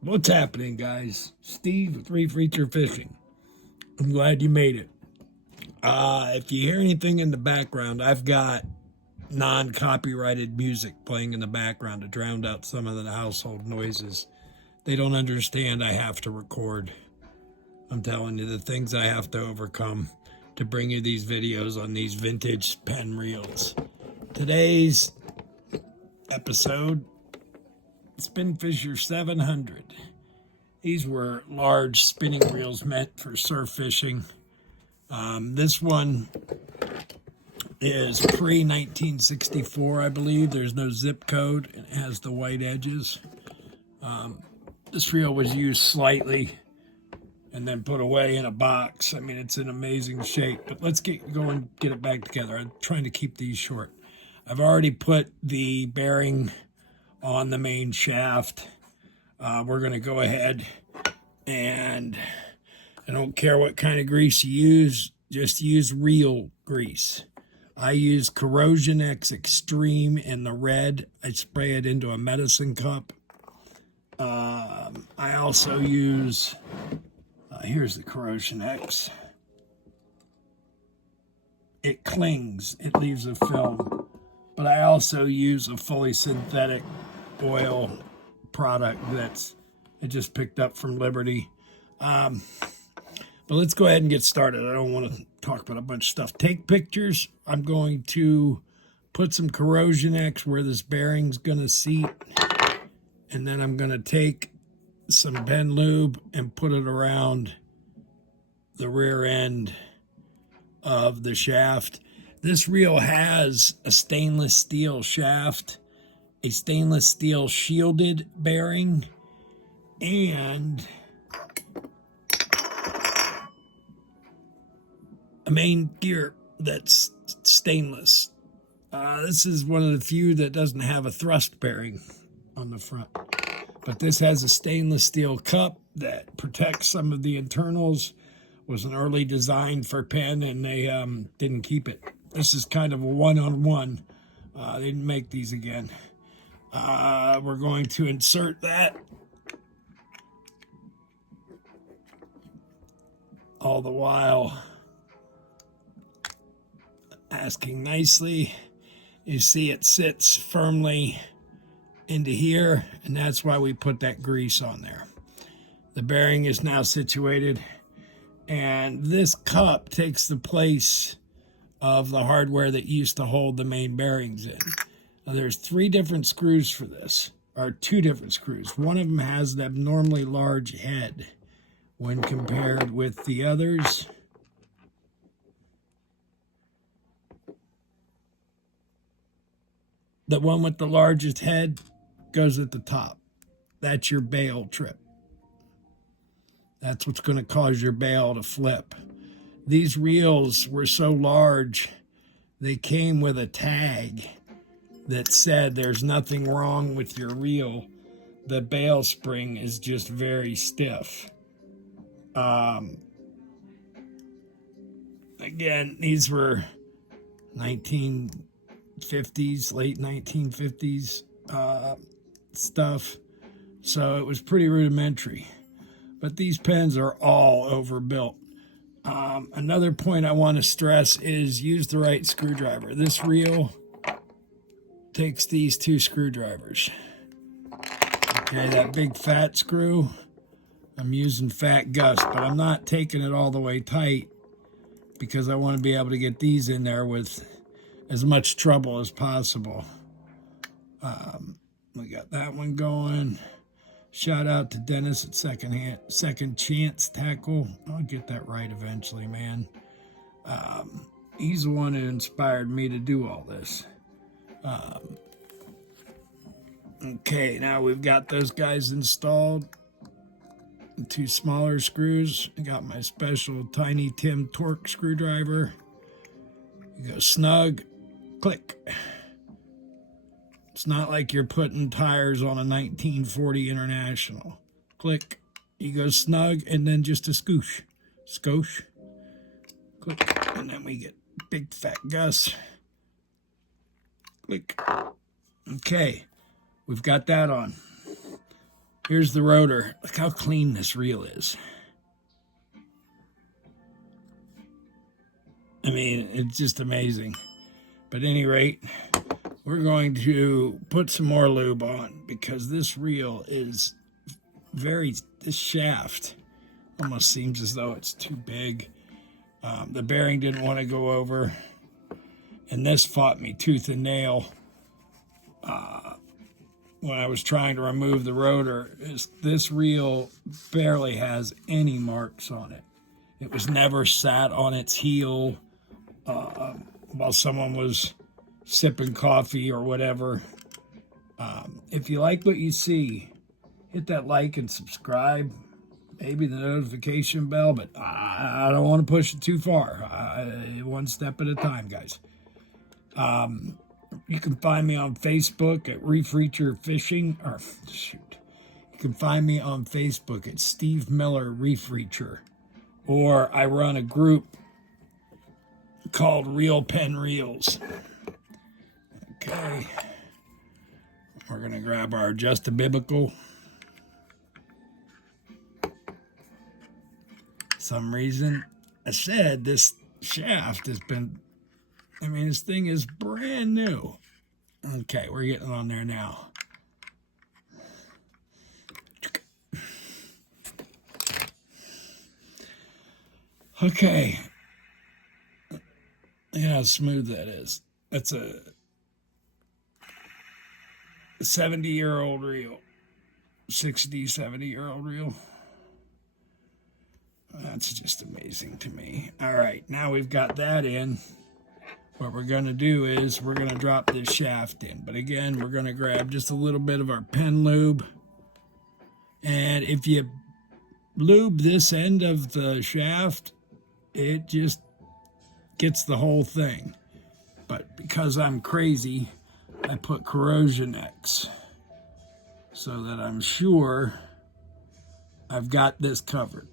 What's happening, guys? Steve with Reef Reacher Fishing. I'm glad you made it. If you hear anything in the background, I've got non-copyrighted music playing in the background to drown out some of the household noises. They don't understand I have to record. I'm telling you the things I have to overcome to bring you these videos on these vintage Penn reels. Today's episode, Spinfisher 700. These were large spinning reels meant for surf fishing. This one is pre-1964, I believe. There's no zip code. It has the white edges. This reel was used slightly and then put away in a box. I mean, it's in amazing shape. But let's go and get it back together. I'm trying to keep these short. I've already put the bearing on the main shaft. We're going to go ahead and I don't care what kind of grease you use, just use real grease. I use Corrosion X Extreme in the red. I spray it into a medicine cup. I also use, here's the Corrosion X. It clings, it leaves a film. But I also use a fully synthetic oil product I just picked up from Liberty. But let's go ahead and get started. I don't want to talk about a bunch of stuff. Take pictures. I'm going to put some Corrosion X where this bearing's going to seat. And then I'm going to take some Penn lube and put it around the rear end of the shaft. This reel has a stainless steel shaft, a stainless steel shielded bearing, and a main gear that's stainless. This is one of the few that doesn't have a thrust bearing on the front. But this has a stainless steel cup that protects some of the internals. It was an early design for Penn, and they didn't keep it. This is kind of a one-on-one. They didn't make these again. We're going to insert that all the while asking nicely. You see it sits firmly into here, and that's why we put that grease on there. The bearing is now situated, and this cup takes the place of the hardware that used to hold the main bearings in. Now, there's 3 different screws for this, or 2 different screws. One of them has an abnormally large head when compared with the others. The one with the largest head goes at the top. That's your bail trip. That's what's going to cause your bail to flip. These reels were so large, they came with a tag that said there's nothing wrong with your reel. The bail spring is just very stiff. Again, these were 1950s, late 1950s stuff. So it was pretty rudimentary. But these Penns are all overbuilt. Another point I want to stress is use the right screwdriver. This reel takes these 2 screwdrivers. Okay, that big fat screw, I'm using Fat Gus, but I'm not taking it all the way tight because I want to be able to get these in there with as much trouble as possible. We got that one going. Shout out to Dennis at Second Chance Tackle. I'll get that right eventually, man. He's the one who inspired me to do all this. Okay, now we've got those guys installed. The 2 smaller screws. I got my special Tiny Tim torque screwdriver. You go snug, click. It's not like you're putting tires on a 1940 International. Click, you go snug, and then just a scoosh. Scoosh. Click, and then we get big fat Gus. Click. Okay, we've got that on. Here's the rotor. Look how clean this reel is. I mean, it's just amazing. But at any rate, we're going to put some more lube on because this reel is this shaft almost seems as though it's too big. The bearing didn't want to go over, and this fought me tooth and nail when I was trying to remove the rotor. This reel barely has any marks on it. It was never sat on its heel while someone was sipping coffee or whatever. If you like what you see, hit that like and subscribe. Maybe the notification bell, but I don't want to push it too far. One step at a time, guys. You can find me on Facebook at Reef Reacher Fishing. You can find me on Facebook at Steve Miller Reef Reacher. Or I run a group called Reel Pen Reels. Okay. We're going to grab our Adjustabiblical. Some reason I said this shaft has been, this thing is brand new. Okay, we're getting on there now. Okay. Look at how smooth that is. That's a 70-year-old reel. 70-year-old reel. That's just amazing to me. All right, now we've got that in. What we're going to do is we're going to drop this shaft in. But again, we're going to grab just a little bit of our pen lube. And if you lube this end of the shaft, it just gets the whole thing. But because I'm crazy, I put Corrosion X so that I'm sure I've got this covered.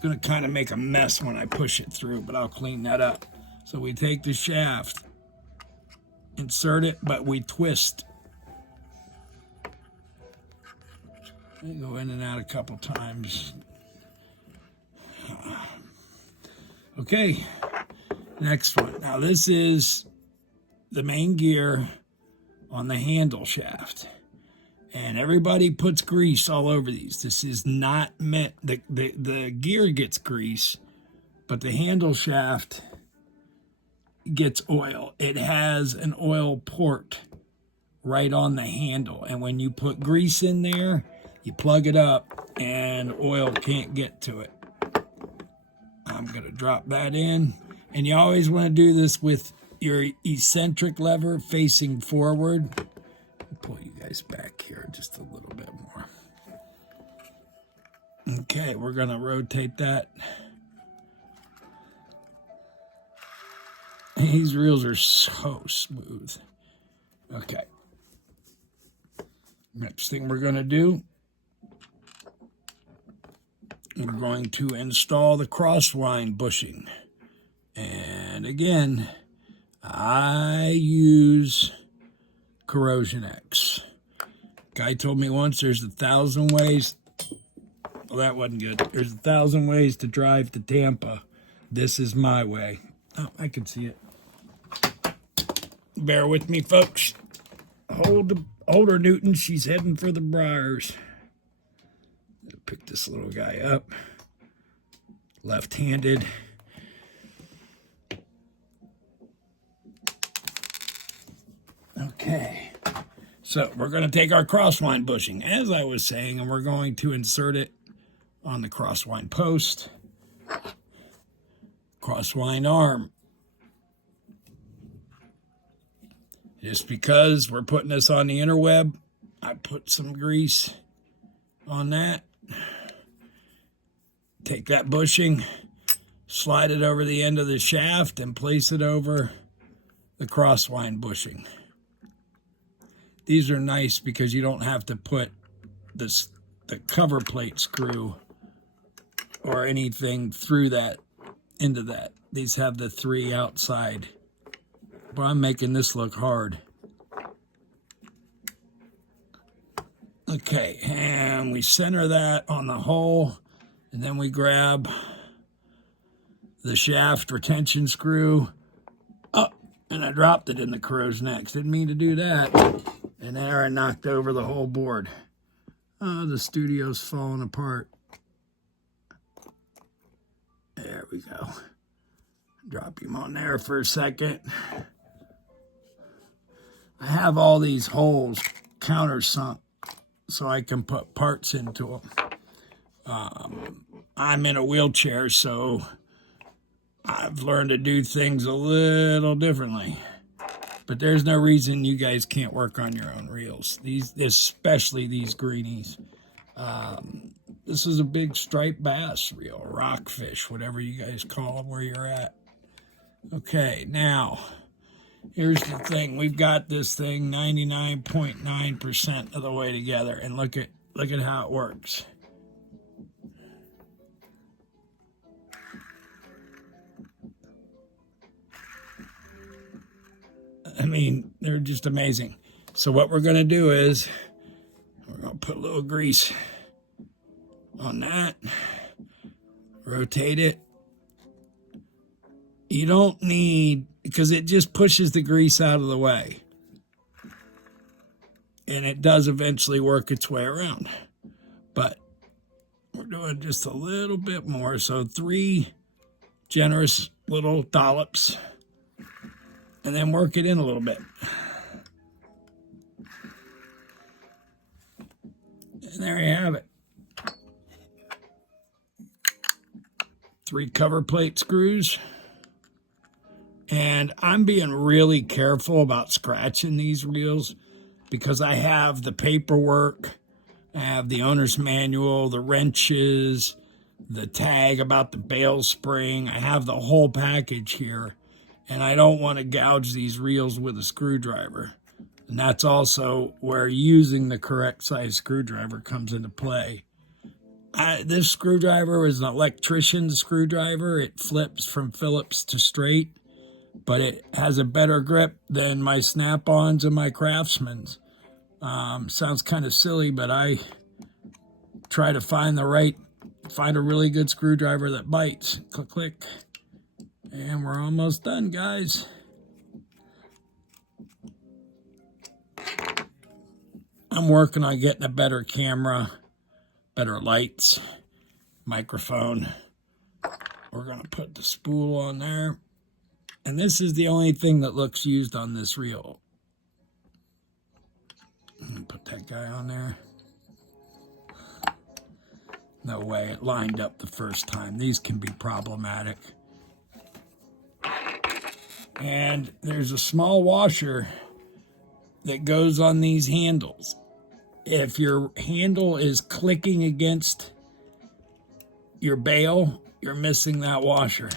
Going to kind of make a mess when I push it through, but I'll clean that up. So we take the shaft, insert it, but we twist. We go in and out a couple times. Okay, next one. Now this is the main gear on the handle shaft. And everybody puts grease all over these. This is not meant, the gear gets grease, but the handle shaft gets oil. It has an oil port right on the handle. And when you put grease in there, you plug it up and oil can't get to it. I'm going to drop that in. And you always want to do this with your eccentric lever facing forward. Pull you guys back here just a little bit more. Okay, we're going to rotate that. These reels are so smooth. Okay. Next thing we're going to do, we're going to install the crosswind bushing. And again, I use Corrosion X. Guy told me once there's 1,000 ways. Well, that wasn't good. There's 1,000 ways to drive to Tampa. This is my way. Oh, I can see it. Bear with me, folks. Hold her, Newton. She's heading for the briars. Pick this little guy up. Left-handed. Okay. So we're going to take our crosswind bushing, as I was saying, and we're going to insert it on the crosswind post. Crosswind arm. Just because we're putting this on the interweb, I put some grease on that. Take that bushing, slide it over the end of the shaft, and place it over the crosswind bushing. These are nice because you don't have to put the cover plate screw or anything through that, into that. These have the 3 outside. But I'm making this look hard. Okay, and we center that on the hole, and then we grab the shaft retention screw up, and I dropped it in the crow's necks. Didn't mean to do that. And there I knocked over the whole board. Oh, the studio's falling apart. There we go. Drop him on there for a second. I have all these holes countersunk so I can put parts into them. I'm in a wheelchair, so I've learned to do things a little differently. But there's no reason you guys can't work on your own reels. These, especially these greenies. This is a big striped bass reel, rockfish, whatever you guys call them where you're at. Okay, now, here's the thing. We've got this thing 99.9% of the way together, and look at how it works. I mean, they're just amazing. So what we're going to do is we're going to put a little grease on that, rotate it. You don't need, because it just pushes the grease out of the way. And it does eventually work its way around. But we're doing just a little bit more. So 3 generous little dollops. And then work it in a little bit. And there you have it. 3 cover plate screws. And I'm being really careful about scratching these reels because I have the paperwork, I have the owner's manual, the wrenches, the tag about the bail spring. I have the whole package here, and I don't want to gouge these reels with a screwdriver. And that's also where using the correct size screwdriver comes into play. This screwdriver is an electrician's screwdriver. It flips from Phillips to straight, but it has a better grip than my Snap-ons and my Craftsman's. Sounds kind of silly, but I try to find a really good screwdriver that bites. Click, click. And we're almost done, guys. I'm working on getting a better camera, better lights, microphone. We're going to put the spool on there. And this is the only thing that looks used on this reel. Put that guy on there. No way, it lined up the first time. These can be problematic. And there's a small washer that goes on these handles. If your handle is clicking against your bail, you're missing that washer,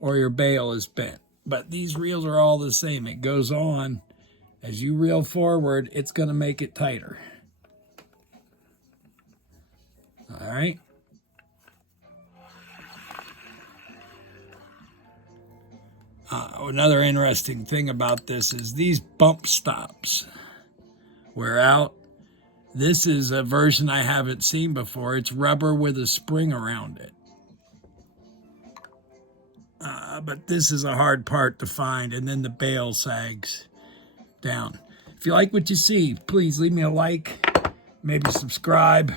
or your bail is bent. But these reels are all the same. It goes on. As you reel forward, it's going to make it tighter. All right. Another interesting thing about this is these bump stops wear out. This is a version I haven't seen before. It's rubber with a spring around it. But this is a hard part to find, and then the bail sags down. If you like what you see, please leave me a like, maybe subscribe.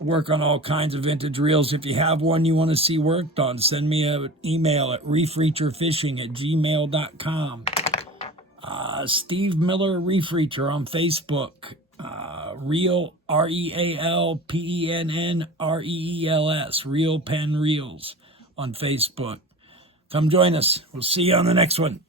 I work on all kinds of vintage reels. If you have one you want to see worked on, send me an email at reefreacherfishing@gmail.com. Steve Miller Reef Reacher on Facebook. Reel, REALPENNREELS, Reel Pen Reels on Facebook. Come join us. We'll see you on the next one.